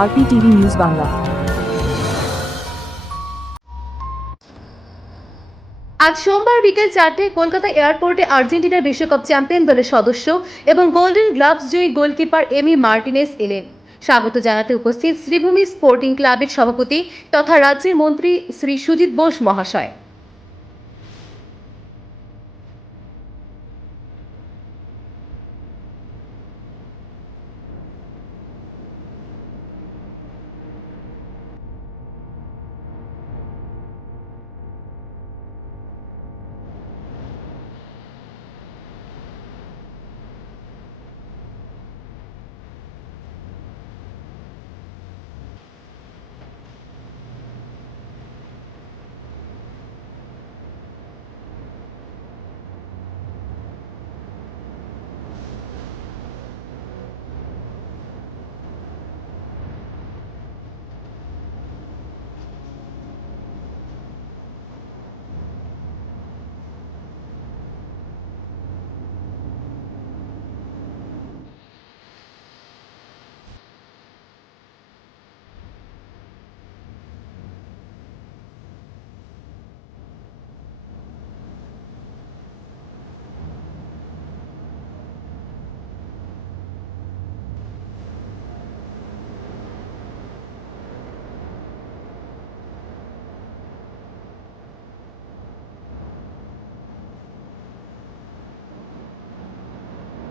RP TV news Bangla আজ সোমবার বিকেল চারটে কলকাতা এয়ারপোর্টে আর্জেন্টিনার বিশ্বকাপ চ্যাম্পিয়ন দলের সদস্য এবং গোল্ডেন গ্লাভস জয়ী গোলকিপার এমি মার্টিনেস এলেন। স্বাগত জানাতে উপস্থিত শ্রীভূমি স্পোর্টিং ক্লাবের সভাপতি তথা রাজ্যের মন্ত্রী শ্রী সুজিত বোস মহাশয়।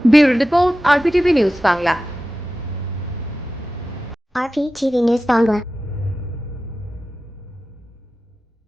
Bureau report RPTV news Bangla RTV News Bangla.